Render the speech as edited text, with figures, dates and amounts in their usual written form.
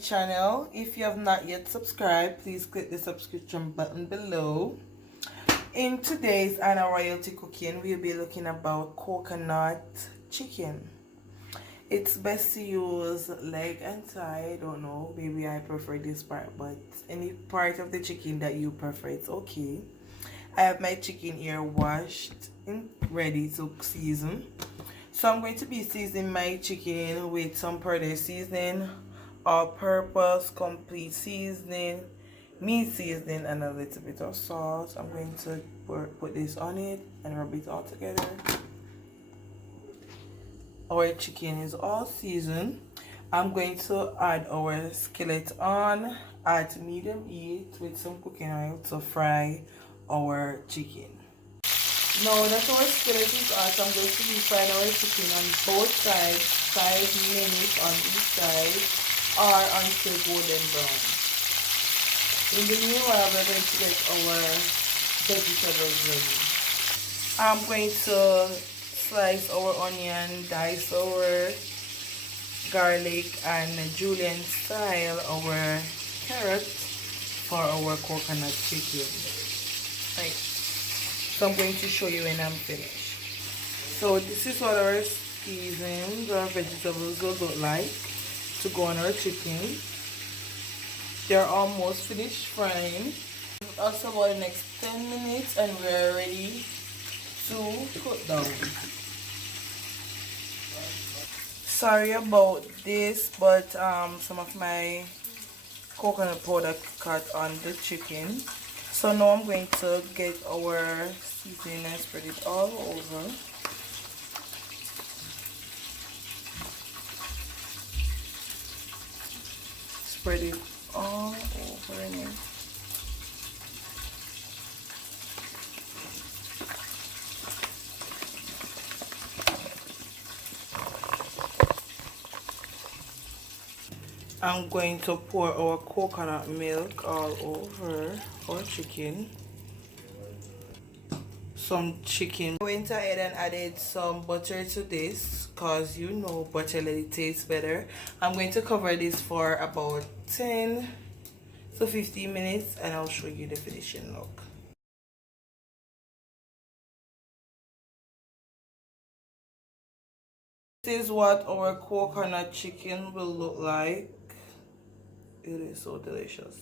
channel. If you have not yet subscribed, please click the subscription button below. In today's Anna Royalty Cooking, we'll be looking about coconut chicken. It's best to use leg and thigh. I don't know, maybe I prefer this part, but any part of the chicken that you prefer, it's okay. I have my chicken here washed and ready to season. So I'm going to be seasoning my chicken with some Paradise seasoning, all-purpose, complete seasoning, meat seasoning, and a little bit of salt. I'm going to put this on it and rub it all together. Our chicken is all seasoned. I'm going to add our skillet on at medium heat with some cooking oil to fry our chicken. Now that our skillet is hot, I'm going to be frying our chicken on both sides, 5 minutes on each side, or until golden brown. In the meanwhile, we're going to get our vegetables ready. I'm going to slice our onion, dice our garlic, and julienne style our carrots for our coconut chicken. Right. So I'm going to show you when I'm finished. So this is what our seasonings, our vegetables will look like to go on our chicken. They're almost finished frying. Also about the next 10 minutes and we're ready to cook down. Sorry about this, but some of my coconut powder got on the chicken. So now I'm going to get our seasoning and spread it all over. Spread it all over in it. I'm going to pour our coconut milk all over our chicken. Some chicken. I went ahead and added some butter to this because you know butter let it taste better. I'm going to cover this for about 10 to 15 minutes and I'll show you the finishing look. This is what our coconut chicken will look like. It is so delicious.